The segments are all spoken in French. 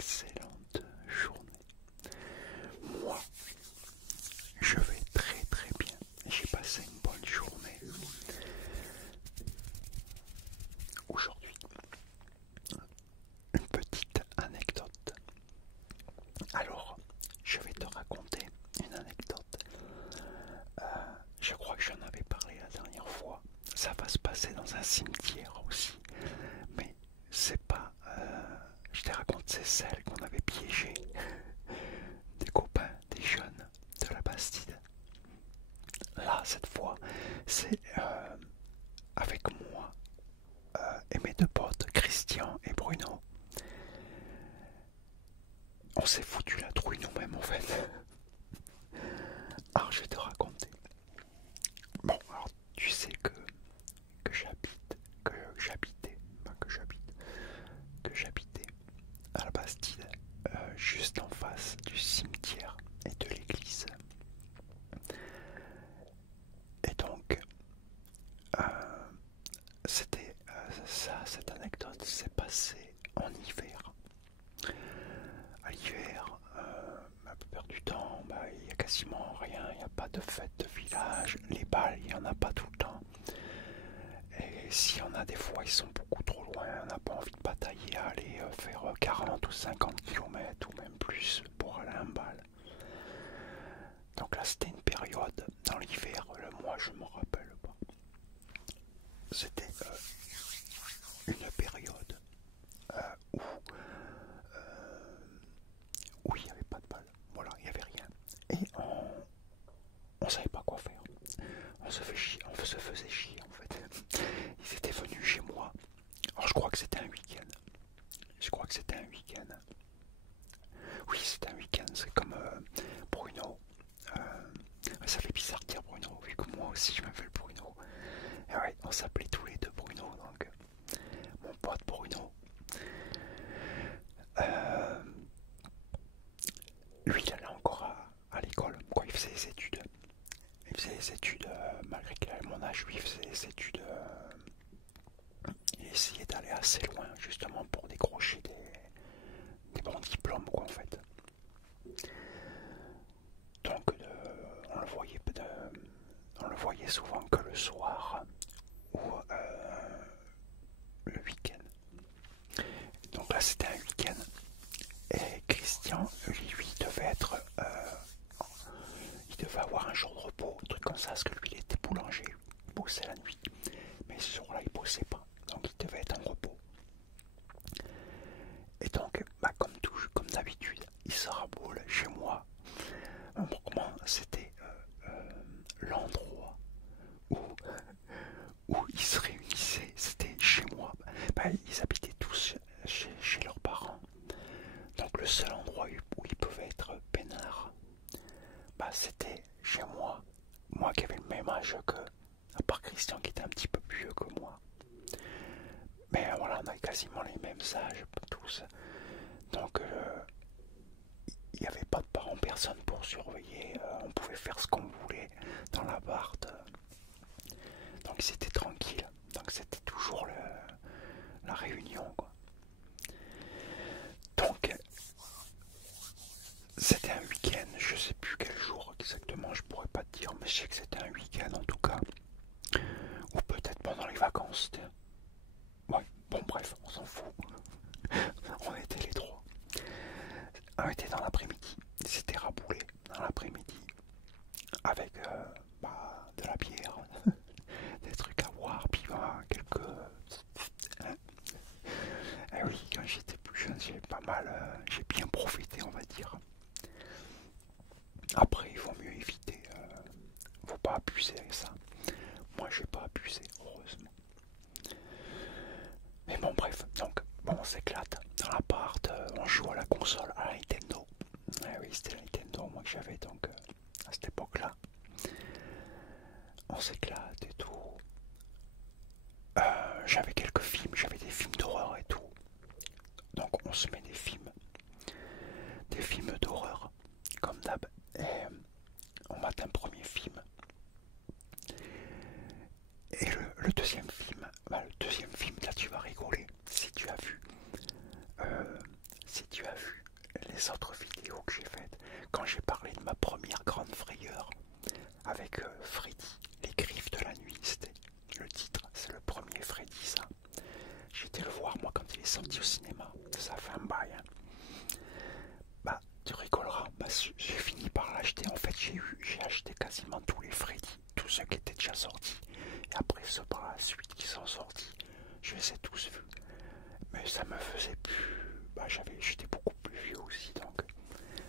excellente journée. Moi, je vais très très bien. J'ai passé une bonne journée aujourd'hui. Une petite anecdote. Alors, je vais te raconter une anecdote. Je crois que j'en avais parlé la dernière fois. Ça va se passer dans un cimetière aussi. Mais c'est pas... je te raconte, c'est celle qu'on avait piégée. Des copains, des jeunes de la Bastide. Là, cette fois, c'est avec moi et mes deux potes, Christian et Bruno. On s'est foutu la trouille nous-mêmes en fait. Alors je vais te raconter. Bon, alors tu sais que j'habitais, pas que j'habite, que j'habitais à la Bastide, juste en face du cimetière et de l'église. Et donc, c'était ça, cette anecdote s'est passée en hiver. À l'hiver, la plupart du temps, il n'y a quasiment rien, il n'y a pas de fête de village, les balles, il n'y en a pas tout le temps. Et s'il y en a des fois, ils sont beaucoup trop loin, on n'a pas envie de batailler à aller faire 40 ou 50 km ou même plus pour aller à un bal. Donc là, c'était une période dans l'hiver, le mois, je ne me rappelle pas. C'était une période où il n'y avait pas de balle, voilà, il n'y avait rien. Et on savait pas quoi faire. On se faisait chier en fait. Ils étaient venus chez moi. Alors je crois que c'était un week-end. Oui, c'était un week-end. C'est comme Bruno. Ça fait bizarre de dire Bruno, vu que moi aussi je m'appelle Bruno. Et ouais, on s'appelait tous les deux Bruno. Donc mon pote Bruno. Lui, il allait encore à l'école. Quoi, il faisait des études. Malgré qu'il avait mon âge, lui, il faisait des études. Il essayait d'aller assez loin, justement, pour décrocher des bons diplômes, quoi, en fait. Donc, on le voyait souvent que le soir ou le week-end. Donc là, c'était un week-end. Et Christian, lui, il devait avoir un jour de repos, un truc comme ça, parce que lui, il était boulanger, il bossait la nuit. Mais ce jour-là, il bossait pas, donc il devait être en repos. Et donc, comme d'habitude, il se raboule chez moi. Moi, c'était l'endroit où ils se réunissaient, c'était chez moi. Ils habitaient tous chez leurs parents. Donc le seul endroit où ils pouvaient être peinards, c'était chez moi. Moi qui avais le même âge qu'eux, à part Christian qui était un petit peu plus vieux que moi. Mais voilà, on avait quasiment les mêmes âges tous. Donc il n'y avait pas de parents, personne pour surveiller. On pouvait faire ce qu'on voulait dans l'appart. Donc c'était tranquille. Donc c'était toujours la réunion, quoi. Donc c'était un week-end, je sais plus quel jour exactement, je pourrais pas te dire, mais je sais que c'était un week-end en tout cas. Ou peut-être pendant les vacances. Ouais, bon bref, on s'en fout. On était les trois. On était dans l'après-midi. C'était raboulé dans l'après-midi. Avec de la bière, des trucs à boire, puis quelques... Eh oui, quand j'étais plus jeune, j'ai bien profité, on va dire. Après, il vaut mieux éviter. Faut pas abuser avec ça. Moi, je vais pas abuser, heureusement. Mais bon, bref, donc, on s'éclate dans l'appart, on joue à la console, à la Nintendo. Oui, c'était la Nintendo, moi, que j'avais, donc, à cette époque-là. On s'éclate et tout. J'avais quelques films, j'avais des films d'horreur et tout. Donc, on se met des films d'horreur, comme d'hab. Et on mate un premier film. Et le deuxième film, là tu vas rigoler si tu as vu les autres vidéos que j'ai faites, quand j'ai parlé de ma première grande frayeur avec Freddy, les griffes de la nuit, c'était le titre, c'est le premier Freddy ça. J'ai été le voir moi quand il est sorti au cinéma, ça fait un bail. Hein. Bah tu rigoleras, bah, j'ai fini par l'acheter, en fait j'ai acheté quasiment tous les Freddy, tous ceux qui étaient déjà sortis, et après ceux par la suite qui sont sortis, je les ai tous vus, mais ça me faisait plus, bah j'étais beaucoup plus vieux aussi, donc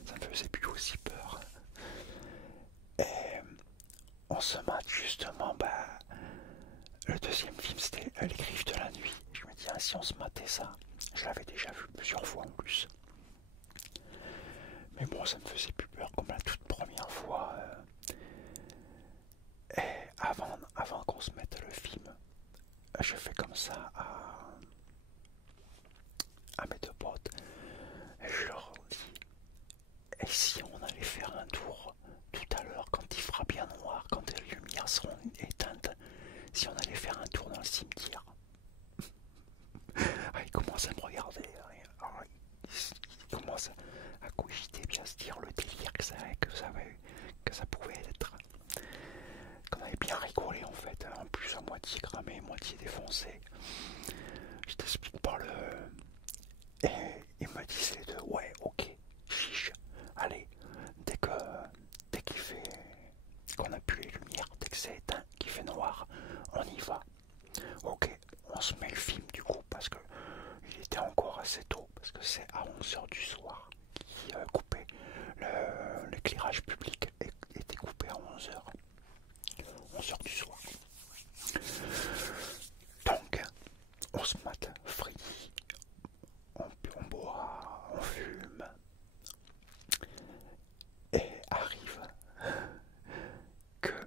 ça me faisait plus aussi peur. Et on se mate justement, bah le deuxième film c'était Les Griffes de la Nuit, je me dis ah, si on se matait ça, je l'avais déjà vu plusieurs fois en plus. Mais moi ça me faisait plus peur comme la toute première fois. Et avant qu'on se mette le film, je fais comme ça à mes deux potes. Et je leur dis, et si on allait faire un tour tout à l'heure quand il fera bien noir, quand les lumières seront éteintes, si on allait faire un tour dans le cimetière. Ah, il commence à me regarder. Alors, il commence à cogiter, bien se dire le délire que ça pouvait être. Qu'on avait bien rigolé en fait, en plus à moitié cramé, moitié défoncé. Je t'explique pas le... Et ils me disent les deux, ouais, ok, chiche, allez, dès qu'il fait... qu'on a plus les lumières, dès que c'est éteint, qu'il fait noir, on y va. Ok, on se met le film du coup, parce que il était encore assez tôt, parce que c'est à 11h du soir qui coupait l'éclairage public était coupé à 11h du soir. Donc, on se mate Freddy, on boit, on fume, et arrive que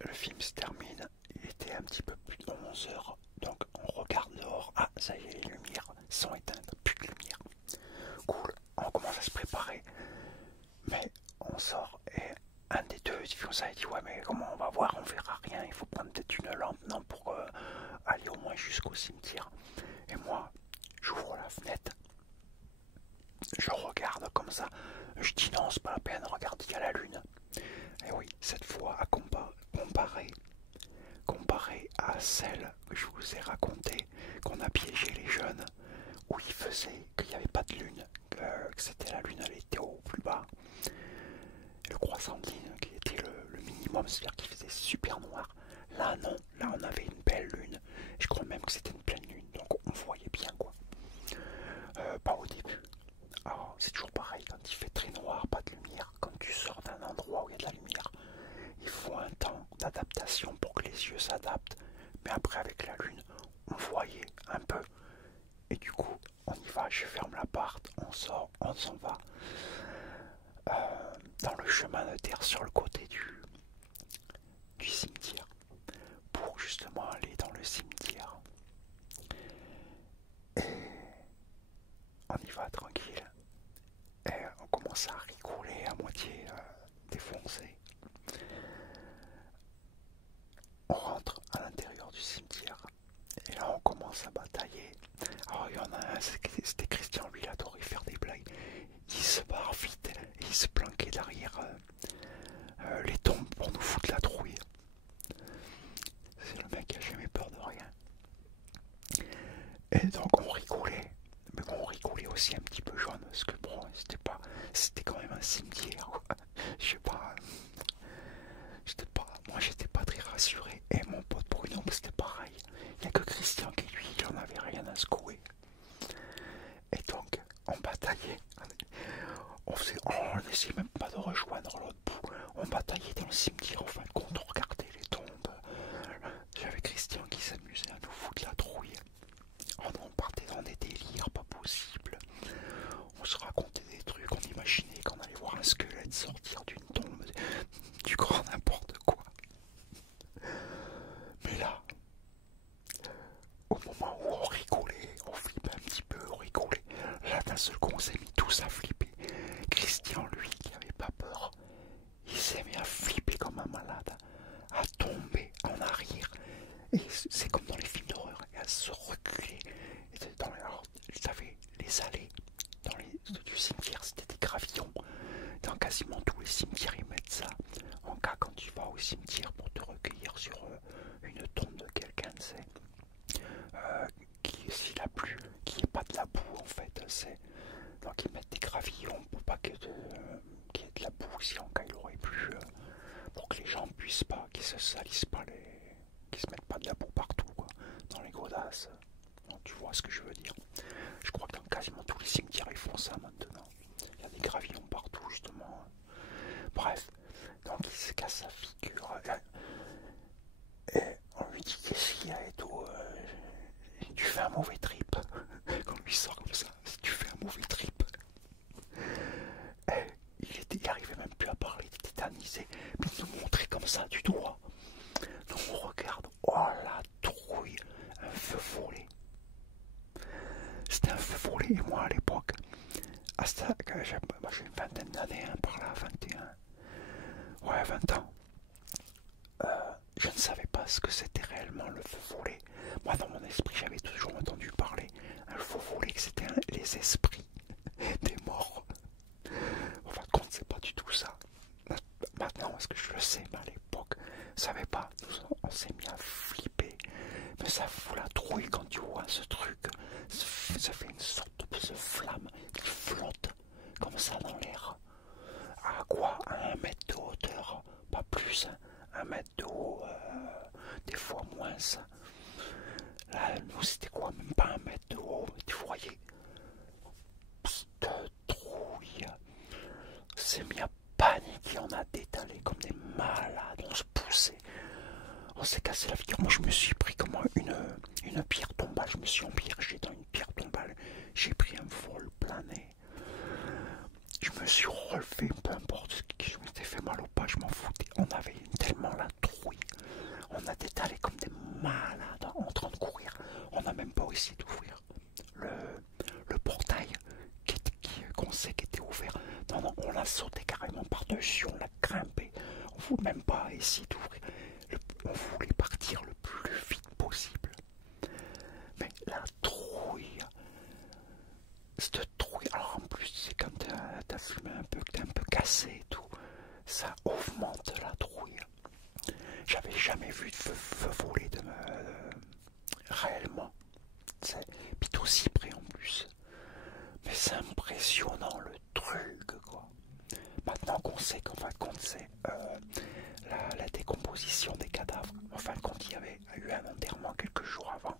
le film se termine, il était un petit peu plus de 11h, donc on regarde dehors, ah ça y est, les lumières sont éteintes, plus de lumière. Cool, on commence à se préparer, mais on sort et un des deux il dit ouais mais comment on va voir, on verra rien, il faut prendre peut-être une lampe non pour aller au moins jusqu'au cimetière. Et moi j'ouvre la fenêtre, je regarde comme ça, je dis non c'est pas la peine, regarde il y a la lune. Et oui, cette fois à comparé à celle que je vous ai racontée, qu'on a piégé les jeunes, où il faisait qu'il n'y avait pas de lune, que c'était la lune, elle était au plus bas. Le croissant de lune qui était le minimum, c'est-à-dire qu'il faisait super noir. Là non, là on avait une belle lune. Je crois même que c'était une pleine lune, donc on voyait bien quoi. Pas au début. Alors c'est toujours pareil, quand il fait très noir, pas de lumière, quand tu sors d'un endroit où il y a de la lumière, il faut un temps d'adaptation pour que les yeux s'adaptent. Mais après avec la lune, on voyait un peu. Et du coup, on y va, je ferme l'appart, on sort, on s'en va. Dans le chemin de terre sur le côté du cimetière pour justement aller dans le cimetière et on y va tranquille et on commence à rigoler à moitié défoncé. On rentre à l'intérieur du cimetière et là on commence à batailler. Alors il y en a un, c'était Christian, lui il adorait faire des blagues, il se barre vite et il se planquait derrière les tombes pour nous foutre la trouille. C'est le mec qui a jamais peur de rien. Et donc on rigolait, mais bon on rigolait aussi un petit peu jaune, parce que bon c'était quand même un cimetière. Je sais pas, moi j'étais pas très rassuré. Et mon pote Bruno c'était pareil. Il n'y a que Christian qui lui il en avait rien à secouer. Et donc on bataillait. On n'essayait même pas de rejoindre l'autre bout. On bataillait dans le cimetière, en fin de compte, on regardait les tombes. J'avais Christian qui s'amusait à nous foutre la trouille. On partait dans des délires pas possibles. On se racontait des trucs, on imaginait qu'on allait voir un squelette sortir d'une tombe, du grand n'importe quoi. Mais là, au moment où on rigolait, on flippait un petit peu, on rigolait, là d'un seul coup on s'est mis tous à flipper. Christian, lui, qui avait pas peur, il s'est mis à flipper comme un malade, à tomber en arrière. Et c'est comme dans les films d'horreur, et à se reculer. Alors, t'avais les allées du cimetière Donc ils mettent des gravillons pour pas qu'il y ait de la boue si en cas il aurait plu, pour que les gens puissent pas, qu'ils se salissent pas, qu'ils se mettent pas de la boue partout, quoi, dans les godasses. Donc, tu vois ce que je veux dire. Je crois que dans quasiment tous les cimetières ils font ça maintenant. Il y a des gravillons partout justement. Bref, donc il se casse sa figure. Et on lui dit qu'est-ce qu'il y a et tout. Tu fais un mauvais trip. Quand on lui sort comme ça, si tu fais un mauvais trip. Et il arrivait même plus à parler, il était tétanisé. Mais il nous montrait comme ça du doigt. Donc on regarde, oh la trouille, un feu follet. C'était un feu follet, et moi à l'époque, j'ai une vingtaine d'années, hein, par là, 21. Ouais, 20 ans. Je ne savais pas ce que c'était réellement le feu follet. Moi, dans mon esprit, j'avais toujours entendu parler un feu follet, que c'était les esprits des morts. En fin de compte, c'est pas du tout ça. Maintenant, est-ce que je le sais, mais à l'époque, je savais pas. On s'est mis à flipper. Mais ça fout la trouille quand tu vois ce truc. Ça fait une sorte de flamme qui flotte comme ça dans l'air. À quoi? À 1 mètre de hauteur, pas plus. 1 mètre de haut, des fois moins. Là, nous, c'était quoi? Même pas 1 mètre de haut. Tu voyais? Cette trouille. C'est mis à paniquer, on a détalé comme des malades, on se poussait. On s'est cassé la figure. Moi, je me suis pris comme une pierre tombale. Je me suis empiégé dans une pierre tombale. J'ai pris un vol plané. Je me suis relevé, peu importe ce qui je m'étais fait mal ou pas, je m'en foutais. On avait tellement la trouille. On a détalé comme des malades en train de courir. On n'a même pas essayé d'ouvrir le portail qu'on sait qui était ouvert. Non, non, on l'a sauté carrément par-dessus, on l'a grimpé. On ne voulait même pas essayer d'ouvrir. On voulait partir le plus vite possible. Mais la trouille, cette trouille, alors en plus, c'est quand t'as fumé un peu, que t'es un peu cassé et tout, ça augmente la trouille. J'avais jamais vu de feu voler réellement. Puis aussi près en plus. Mais c'est impressionnant le truc, quoi. Maintenant qu'on sait qu'en fin de compte, c'est la décomposition des cadavres. En fin de compte, il y avait eu un enterrement quelques jours avant.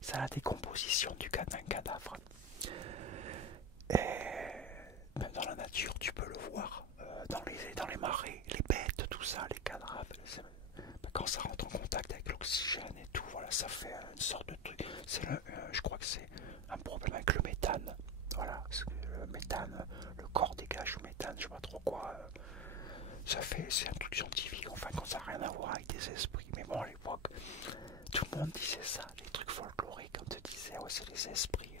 C'est la décomposition d'un cadavre. Et même dans la nature, tu peux le voir. Dans les marais, les bêtes, tout ça, les cadavres. Quand ça rentre en contact avec l'oxygène et tout, voilà, ça fait une sorte de truc. Je crois que c'est un problème avec le méthane. Voilà, parce que le méthane, le corps dégage le méthane, je sais pas trop quoi. C'est un truc scientifique, enfin, quand ça n'a rien à voir avec des esprits. Mais bon, à l'époque, tout le monde disait ça, les trucs folkloriques, on te disait, ouais, c'est les esprits.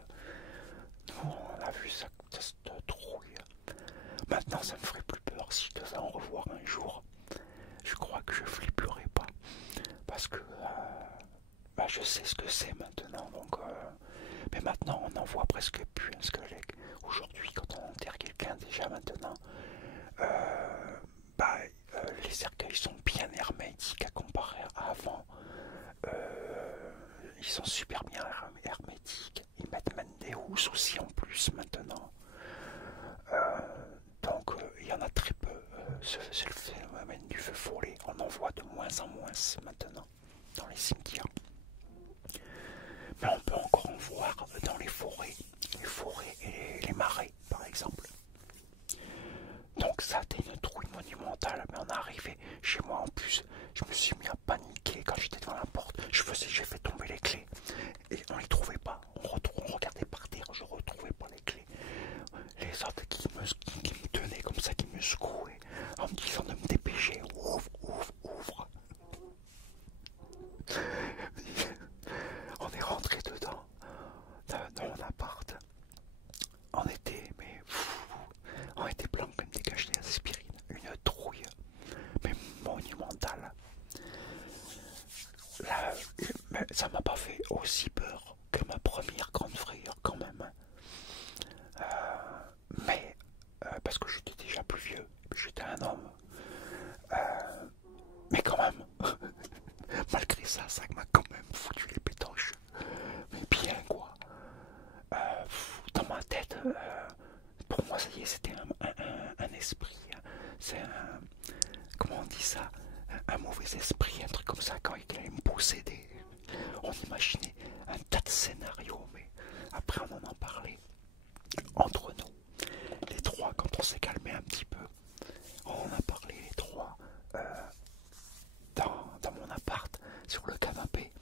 Nous, on a vu ça, cette trouille. Maintenant, ça me ferait plus peur. Si je devais en revoir un jour, je crois que je flipperais pas. Parce que je sais ce que c'est maintenant. Donc, mais maintenant, on n'en voit presque plus un squelette. Aujourd'hui, quand on enterre quelqu'un, déjà maintenant, les cercueils sont bien hermétiques à comparer à avant. Ils sont super bien hermétiques. Ils mettent même des housses aussi en plus maintenant. Donc il y en a très peu. C'est le phénomène du feu follet. On en voit de moins en moins maintenant dans les cimetières. Mais on peut encore en voir dans les forêts et les marais par exemple. Donc ça c'était une trouille monumentale. Mais on est arrivé chez moi en plus. Je me suis mis à paniquer quand j'étais devant la porte. J'ai fait tomber les clés et on les trouvait pas. On regardait par terre, je retrouvais pas les clés. Les autres qui me tenaient comme ça, qui me secouaient en me disant de me dépêcher. Ouvre, ouvre, ouvre. On est rentré dedans, dans mon appart. On était blanc comme des cachets d'aspirine. Une trouille, mais monumentale. Là, ça m'a pas fait aussi peur que ma première grande frayeur quand même. Mais parce que j'étais déjà plus vieux, j'étais un homme. Mais quand même, malgré ça m'a quand même foutu les pétoches. Mais bien quoi. dans ma tête, pour moi, ça y est, c'était un esprit. C'est un, comment on dit ça, un mauvais esprit, un truc comme ça, quand il allait me posséder. On imaginait un tas de scénarios, mais après on en a parlé entre nous. Les trois, quand on s'est calmé un petit peu, on en a parlé les trois dans mon appart, sur le canapé.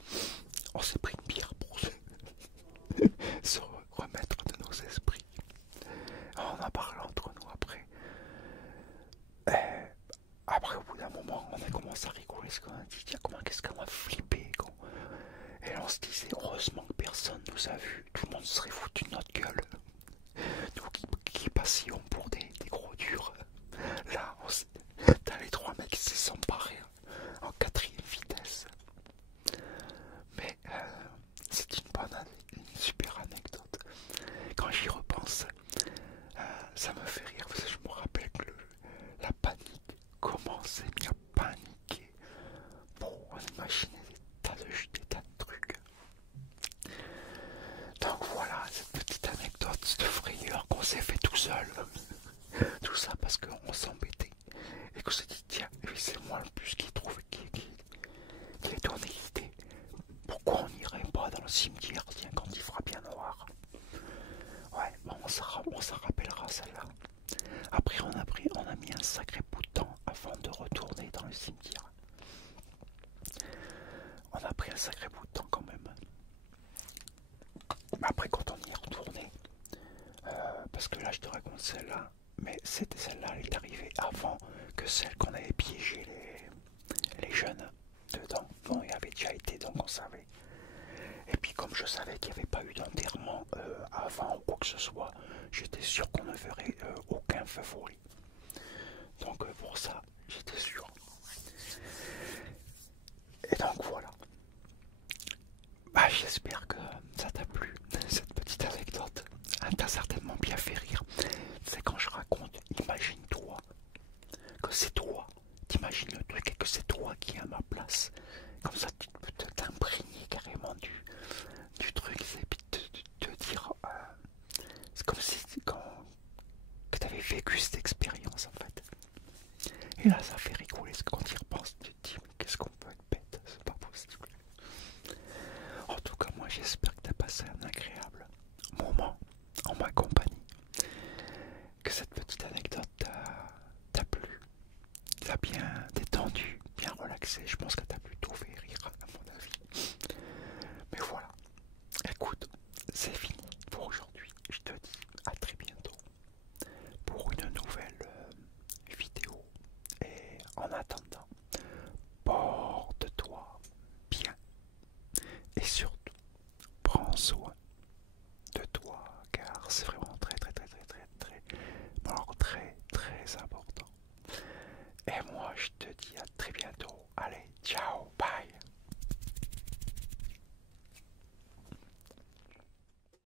On s'est pris une bière pour se remettre de nos esprits. On en a parlé entre nous après. Après, au bout d'un moment, on a commencé à rigoler, parce qu'on a dit, tiens, comment qu'est-ce qu'on a flippé, quoi. Et là, on se disait, heureusement que personne nous a vus, tout le monde serait foutu de notre gueule. Nous qui passions pour des gros durs. Là, t'as les trois mecs qui se sont barrés en quatrième vitesse. Mais c'est une super anecdote. Quand j'y repense, ça me fait rire, parce que je me rappelle que la panique, comment on s'est mis à paniquer. Bon, on imaginait des tas de trucs. Donc voilà, cette petite anecdote de frayeur qu'on s'est fait tout seul. Tout ça parce qu'on s'embêtait. Et qu'on s'est dit, tiens, c'est moi le plus qui trouve, qui est donné l'idée. Pourquoi on n'irait pas dans le cimetière, tiens, quand il fera bien noir. Ouais, bon, on s'en rappellera celle-là. Après, on a mis un sacré bout de temps avant de retourner dans le cimetière. On a pris un sacré bout de temps quand même. Après, quand on y est retourné, parce que là, je te raconte celle-là, mais celle-là, elle est arrivée avant que celle qu'on avait piégé les jeunes dedans. Bon, il avait déjà été, donc on savait. Et puis, comme je savais qu'il n'y avait pas eu d'enterrement avant ou quoi que ce soit, j'étais sûr qu'on ne ferait aucun favori. Donc, pour ça, j'étais sûr. Et donc, voilà. Bah, j'espère que ça t'a plu, cette petite anecdote. Elle t'a certainement bien fait rire. C'est quand je raconte, imagine-toi que c'est toi. T'imagines le truc et que c'est toi qui es à ma place. Comme ça, tu peux t'imprégner carrément du truc et puis te dire... c'est comme si que tu avais vécu cette expérience en fait. Et là, ça fait rigoler, parce que quand tu y repenses, tu te dis, mais qu'est-ce qu'on peut être bête, c'est pas possible. En tout cas, moi, j'espère que tu as passé un agréable moment en ma compagnie. Que cette petite anecdote t'a plu, t'a bien détendu, bien relaxé. Je pense que t'as plutôt fait rire, à mon avis. Mais voilà. Écoute, c'est fini pour aujourd'hui. Je te dis à très bientôt pour une nouvelle vidéo. Et en attendant, porte-toi bien. Et surtout, prends soin de toi, car c'est vraiment